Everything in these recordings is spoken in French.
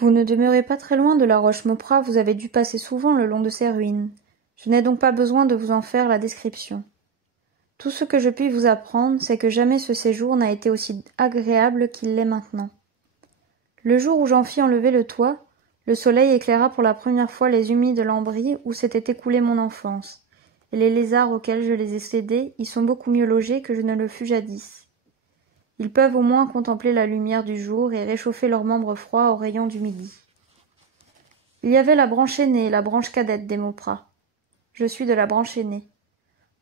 Vous ne demeurez pas très loin de la Roche-Maupradt, vous avez dû passer souvent le long de ces ruines. Je n'ai donc pas besoin de vous en faire la description. Tout ce que je puis vous apprendre, c'est que jamais ce séjour n'a été aussi agréable qu'il l'est maintenant. Le jour où j'en fis enlever le toit, le soleil éclaira pour la première fois les humides lambris où s'était écoulée mon enfance, et les lézards auxquels je les ai cédés y sont beaucoup mieux logés que je ne le fus jadis. Ils peuvent au moins contempler la lumière du jour et réchauffer leurs membres froids aux rayons du midi. Il y avait la branche aînée et la branche cadette des Maupradt. Je suis de la branche aînée.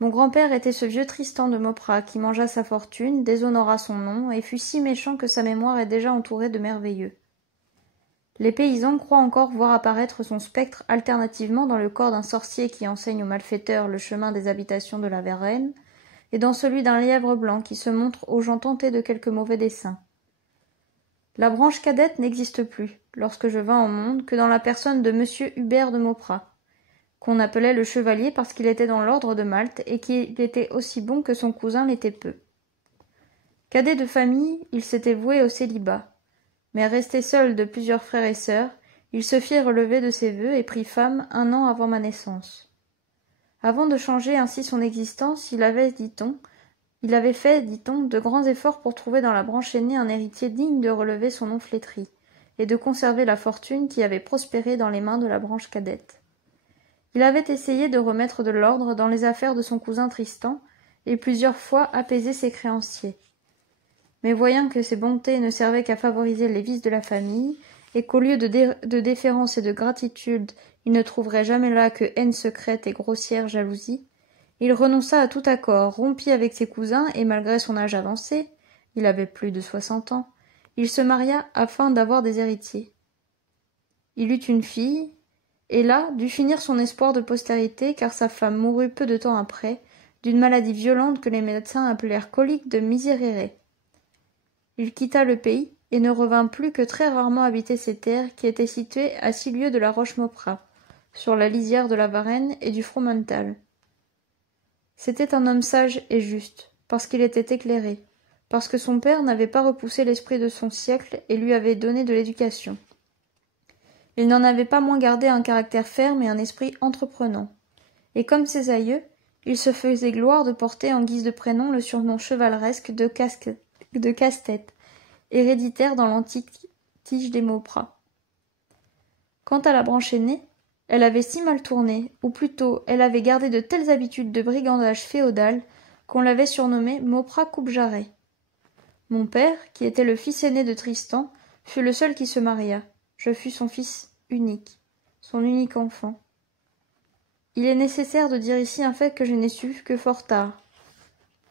Mon grand-père était ce vieux Tristan de Maupradt qui mangea sa fortune, déshonora son nom, et fut si méchant que sa mémoire est déjà entourée de merveilleux. Les paysans croient encore voir apparaître son spectre alternativement dans le corps d'un sorcier qui enseigne aux malfaiteurs le chemin des habitations de la Varenne, et dans celui d'un lièvre blanc qui se montre aux gens tentés de quelque mauvais dessein. La branche cadette n'existe plus, lorsque je vins au monde, que dans la personne de monsieur Hubert de Maupradt, qu'on appelait le chevalier parce qu'il était dans l'ordre de Malte et qu'il était aussi bon que son cousin l'était peu. Cadet de famille, il s'était voué au célibat, mais resté seul de plusieurs frères et sœurs, il se fit relever de ses vœux et prit femme 1 an avant ma naissance. Avant de changer ainsi son existence, il avait fait, dit-on, de grands efforts pour trouver dans la branche aînée un héritier digne de relever son nom flétri, et de conserver la fortune qui avait prospéré dans les mains de la branche cadette. Il avait essayé de remettre de l'ordre dans les affaires de son cousin Tristan, et plusieurs fois apaisé ses créanciers. Mais voyant que ses bontés ne servaient qu'à favoriser les vices de la famille, et qu'au lieu de déférence et de gratitude, il ne trouverait jamais là que haine secrète et grossière jalousie, il renonça à tout accord, rompit avec ses cousins, et malgré son âge avancé, il avait plus de 60 ans, il se maria afin d'avoir des héritiers. Il eut une fille, et là dut finir son espoir de postérité, car sa femme mourut peu de temps après, d'une maladie violente que les médecins appelèrent colique de Miserere. Il quitta le pays, et ne revint plus que très rarement habiter ces terres qui étaient situées à 6 lieues de la Roche-Maupradt, sur la lisière de la Varenne et du Fromental. C'était un homme sage et juste, parce qu'il était éclairé, parce que son père n'avait pas repoussé l'esprit de son siècle et lui avait donné de l'éducation. Il n'en avait pas moins gardé un caractère ferme et un esprit entreprenant. Et comme ses aïeux, il se faisait gloire de porter en guise de prénom le surnom chevaleresque de Casse-tête, héréditaire dans l'antique tige des Maupradt. Quant à la branche aînée, elle avait si mal tourné, ou plutôt elle avait gardé de telles habitudes de brigandage féodal qu'on l'avait surnommée Maupradt Coupe-Jarret. Mon père, qui était le fils aîné de Tristan, fut le seul qui se maria. Je fus son fils unique, son unique enfant. Il est nécessaire de dire ici un fait que je n'ai su que fort tard.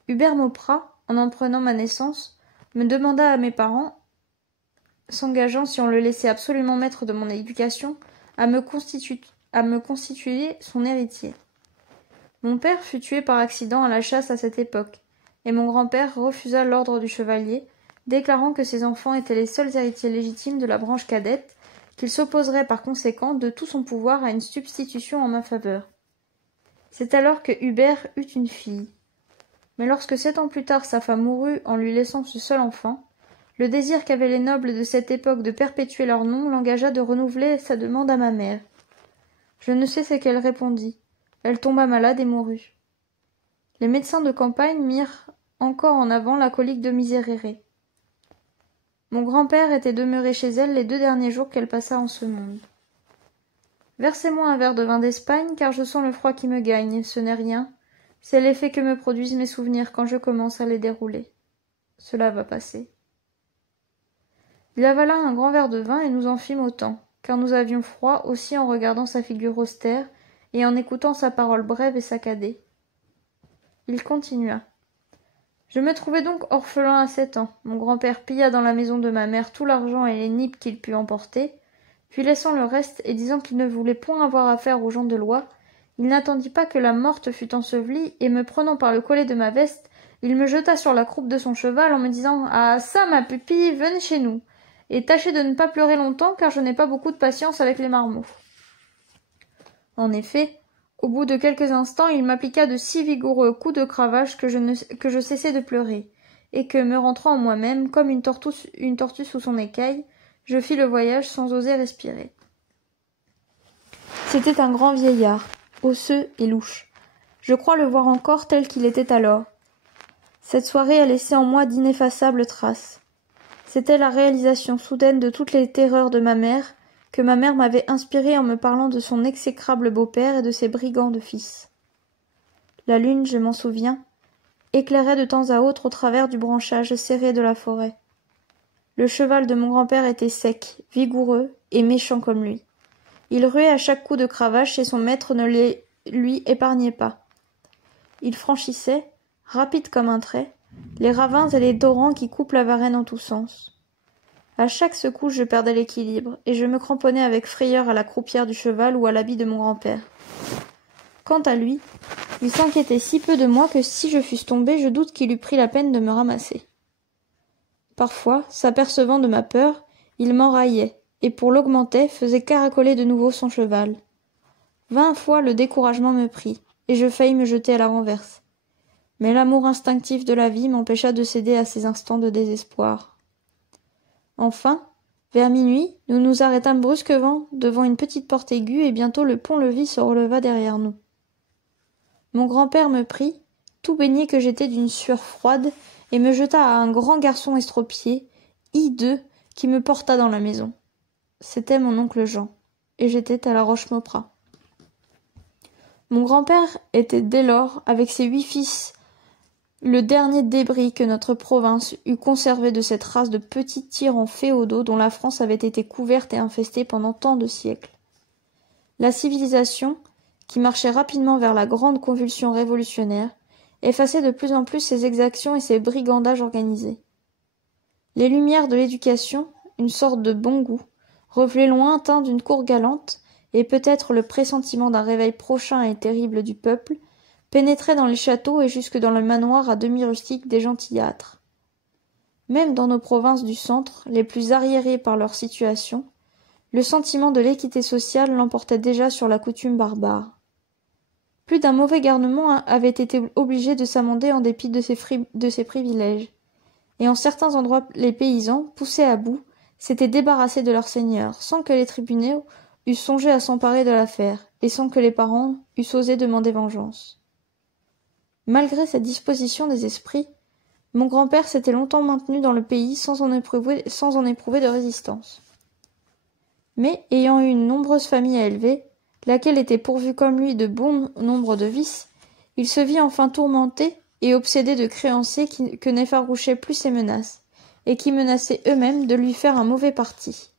Hubert Maupradt, en apprenant ma naissance, me demanda à mes parents, s'engageant, si on le laissait absolument maître de mon éducation, à me constituer son héritier. Mon père fut tué par accident à la chasse à cette époque, et mon grand-père refusa l'ordre du chevalier, déclarant que ses enfants étaient les seuls héritiers légitimes de la branche cadette, qu'il s'opposerait par conséquent de tout son pouvoir à une substitution en ma faveur. C'est alors que Hubert eut une fille. Mais lorsque 7 ans plus tard sa femme mourut en lui laissant ce seul enfant, le désir qu'avaient les nobles de cette époque de perpétuer leur nom l'engagea de renouveler sa demande à ma mère. Je ne sais ce qu'elle répondit. Elle tomba malade et mourut. Les médecins de campagne mirent encore en avant la colique de Miserere. Mon grand-père était demeuré chez elle les 2 derniers jours qu'elle passa en ce monde. Versez-moi un verre de vin d'Espagne, car je sens le froid qui me gagne. Ce n'est rien. C'est l'effet que me produisent mes souvenirs quand je commence à les dérouler. Cela va passer. Il avala un grand verre de vin et nous en fîmes autant, car nous avions froid aussi en regardant sa figure austère et en écoutant sa parole brève et saccadée. Il continua. Je me trouvais donc orphelin à 7 ans. Mon grand-père pilla dans la maison de ma mère tout l'argent et les nippes qu'il put emporter, puis laissant le reste et disant qu'il ne voulait point avoir affaire aux gens de loi, il n'attendit pas que la morte fût ensevelie, et me prenant par le collet de ma veste, il me jeta sur la croupe de son cheval en me disant « Ah ça, ma pupille, venez chez nous, et tâchez de ne pas pleurer longtemps, car je n'ai pas beaucoup de patience avec les marmots. » En effet, au bout de quelques instants, il m'appliqua de si vigoureux coups de cravache que je cessai de pleurer, et que, me rentrant en moi-même, comme une tortue sous son écaille, Je fis le voyage sans oser respirer. C'était un grand vieillard, osseux et louche. Je crois le voir encore tel qu'il était alors. Cette soirée a laissé en moi d'ineffaçables traces. C'était la réalisation soudaine de toutes les terreurs de ma mère, que ma mère m'avait inspirée en me parlant de son exécrable beau-père et de ses brigands de fils. La lune, je m'en souviens, éclairait de temps à autre au travers du branchage serré de la forêt. Le cheval de mon grand-père était sec, vigoureux et méchant comme lui. Il ruait à chaque coup de cravache et son maître ne les lui épargnait pas. Il franchissait, rapide comme un trait, les ravins et les torrents qui coupent la Varenne en tous sens. À chaque secousse, je perdais l'équilibre, et je me cramponnais avec frayeur à la croupière du cheval ou à l'habit de mon grand-père. Quant à lui, il s'inquiétait si peu de moi que si je fusse tombée, je doute qu'il eût pris la peine de me ramasser. Parfois, s'apercevant de ma peur, il m'enraillait, et pour l'augmenter, faisait caracoler de nouveau son cheval. 20 fois le découragement me prit, et je faillis me jeter à la renverse. Mais l'amour instinctif de la vie m'empêcha de céder à ces instants de désespoir. Enfin, vers minuit, nous nous arrêtâmes brusquement devant une petite porte aiguë et bientôt le pont-levis se releva derrière nous. Mon grand-père me prit, tout baigné que j'étais d'une sueur froide, et me jeta à un grand garçon estropié, hideux, qui me porta dans la maison. C'était mon oncle Jean, et j'étais à la Roche-Maupradt. Mon grand-père était dès lors, avec ses 8 fils, le dernier débris que notre province eût conservé de cette race de petits tyrans féodaux dont la France avait été couverte et infestée pendant tant de siècles. La civilisation, qui marchait rapidement vers la grande convulsion révolutionnaire, effaçait de plus en plus ses exactions et ses brigandages organisés. Les lumières de l'éducation, une sorte de bon goût, reflet lointain d'une cour galante, et peut-être le pressentiment d'un réveil prochain et terrible du peuple, pénétraient dans les châteaux et jusque dans le manoir à demi rustique des gentillâtres. Même dans nos provinces du centre, les plus arriérées par leur situation, le sentiment de l'équité sociale l'emportait déjà sur la coutume barbare. Plus d'un mauvais garnement avait été obligé de s'amender en dépit de ses privilèges, et en certains endroits les paysans, poussés à bout, s'étaient débarrassés de leurs seigneurs, sans que les tribunaux eussent songé à s'emparer de l'affaire, et sans que les parents eussent osé demander vengeance. Malgré cette disposition des esprits, mon grand-père s'était longtemps maintenu dans le pays sans en éprouver de résistance. Mais, ayant eu une nombreuse famille à élever, laquelle était pourvue comme lui de bon nombre de vices, il se vit enfin tourmenté et obsédé de créanciers que n'effarouchaient plus ses menaces, et qui menaçaient eux-mêmes de lui faire un mauvais parti.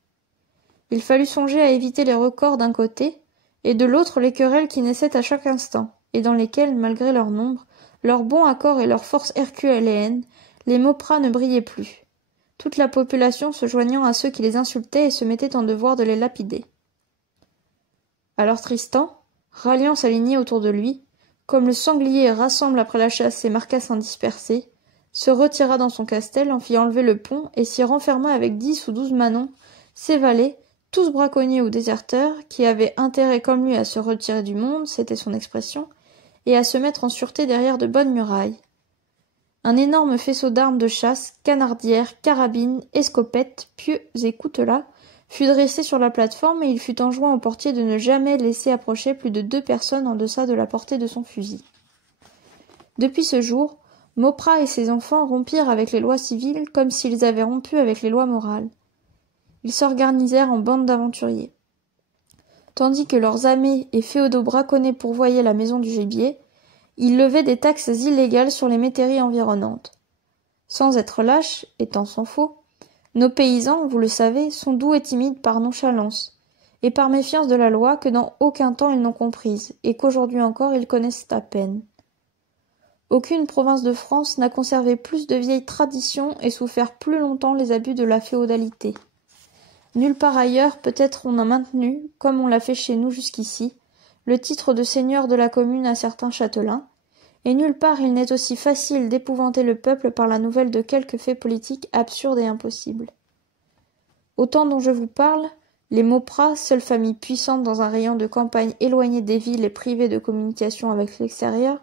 Il fallut songer à éviter les recors d'un côté, et de l'autre les querelles qui naissaient à chaque instant, et dans lesquelles, malgré leur nombre, leur bon accord et leur force herculéenne, les Maupradt ne brillaient plus, toute la population se joignant à ceux qui les insultaient et se mettait en devoir de les lapider. Alors Tristan, ralliant sa lignée autour de lui, comme le sanglier rassemble après la chasse ses marcassins dispersés, se retira dans son castel, en fit enlever le pont et s'y renferma avec 10 ou 12 manants, ses valets, tous braconniers ou déserteurs, qui avaient intérêt comme lui à se retirer du monde, c'était son expression, et à se mettre en sûreté derrière de bonnes murailles. Un énorme faisceau d'armes de chasse, canardières, carabines, escopettes, pieux et coutelas, fut dressé sur la plate-forme et il fut enjoint au portier de ne jamais laisser approcher plus de 2 personnes en deçà de la portée de son fusil. Depuis ce jour, Maupradt et ses enfants rompirent avec les lois civiles comme s'ils avaient rompu avec les lois morales. Ils s'organisèrent en bandes d'aventuriers. Tandis que leurs amis et féodaux braconnés pourvoyaient la maison du gibier, ils levaient des taxes illégales sur les métairies environnantes. Sans être lâches, et tant s'en faut, nos paysans, vous le savez, sont doux et timides par nonchalance, et par méfiance de la loi que dans aucun temps ils n'ont comprise, et qu'aujourd'hui encore ils connaissent à peine. Aucune province de France n'a conservé plus de vieilles traditions et souffert plus longtemps les abus de la féodalité. Nulle part ailleurs, peut-être on a maintenu, comme on l'a fait chez nous jusqu'ici, le titre de seigneur de la commune à certains châtelains, et nulle part il n'est aussi facile d'épouvanter le peuple par la nouvelle de quelques faits politiques absurdes et impossibles. Au temps dont je vous parle, les Maupradt, seule famille puissante dans un rayon de campagne éloigné des villes et privée de communication avec l'extérieur,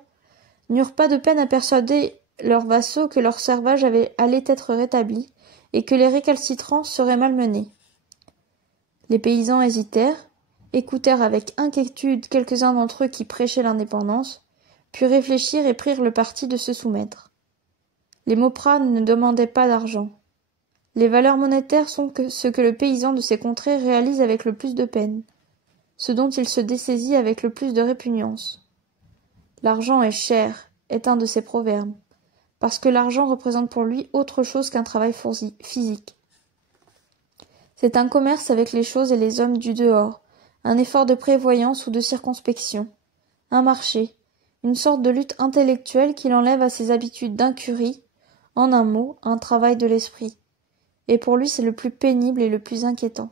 n'eurent pas de peine à persuader leurs vassaux que leur servage allait être rétabli et que les récalcitrants seraient malmenés. Les paysans hésitèrent, écoutèrent avec inquiétude quelques-uns d'entre eux qui prêchaient l'indépendance, puis réfléchirent et prirent le parti de se soumettre. Les Mauprat ne demandaient pas d'argent. Les valeurs monétaires sont ce que le paysan de ces contrées réalise avec le plus de peine, ce dont il se dessaisit avec le plus de répugnance. L'argent est cher, est un de ses proverbes, parce que l'argent représente pour lui autre chose qu'un travail physique. C'est un commerce avec les choses et les hommes du dehors, un effort de prévoyance ou de circonspection, un marché, une sorte de lutte intellectuelle qu'il enlève à ses habitudes d'incurie, en un mot, un travail de l'esprit. Et pour lui c'est le plus pénible et le plus inquiétant.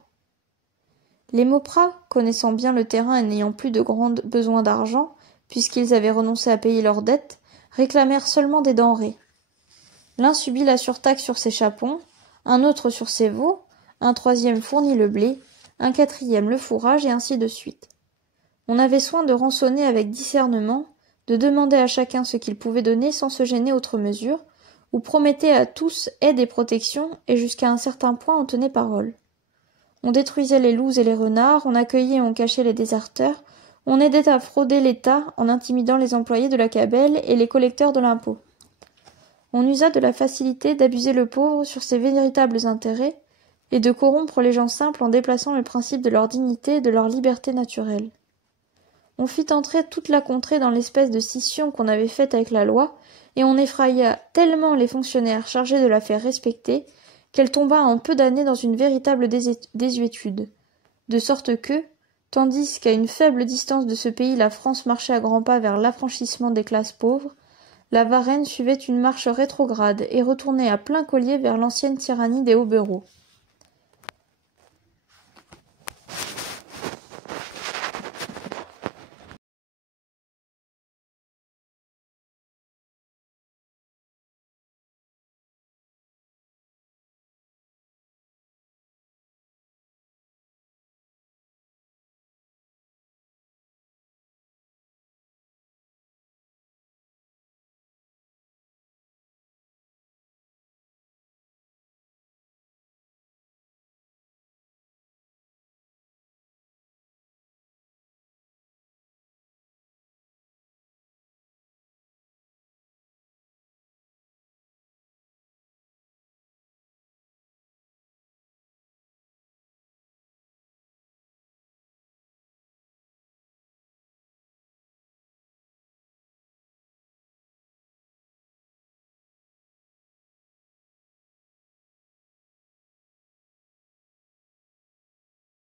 Les Mauprat, connaissant bien le terrain et n'ayant plus de grands besoins d'argent, puisqu'ils avaient renoncé à payer leurs dettes, réclamèrent seulement des denrées. L'un subit la surtaxe sur ses chapons, un autre sur ses veaux, un troisième fournit le blé, un quatrième le fourrage, et ainsi de suite. On avait soin de rançonner avec discernement, de demander à chacun ce qu'il pouvait donner sans se gêner outre mesure, ou promettait à tous aide et protection, et jusqu'à un certain point on tenait parole. On détruisait les loups et les renards, on accueillait et on cachait les déserteurs, on aidait à frauder l'État en intimidant les employés de la cabelle et les collecteurs de l'impôt. On usa de la facilité d'abuser le pauvre sur ses véritables intérêts, et de corrompre les gens simples en déplaçant le principe de leur dignité et de leur liberté naturelle. On fit entrer toute la contrée dans l'espèce de scission qu'on avait faite avec la loi, et on effraya tellement les fonctionnaires chargés de la faire respecter, qu'elle tomba en peu d'années dans une véritable désuétude, de sorte que, tandis qu'à une faible distance de ce pays la France marchait à grands pas vers l'affranchissement des classes pauvres, la Varenne suivait une marche rétrograde et retournait à plein collier vers l'ancienne tyrannie des Hobereaux.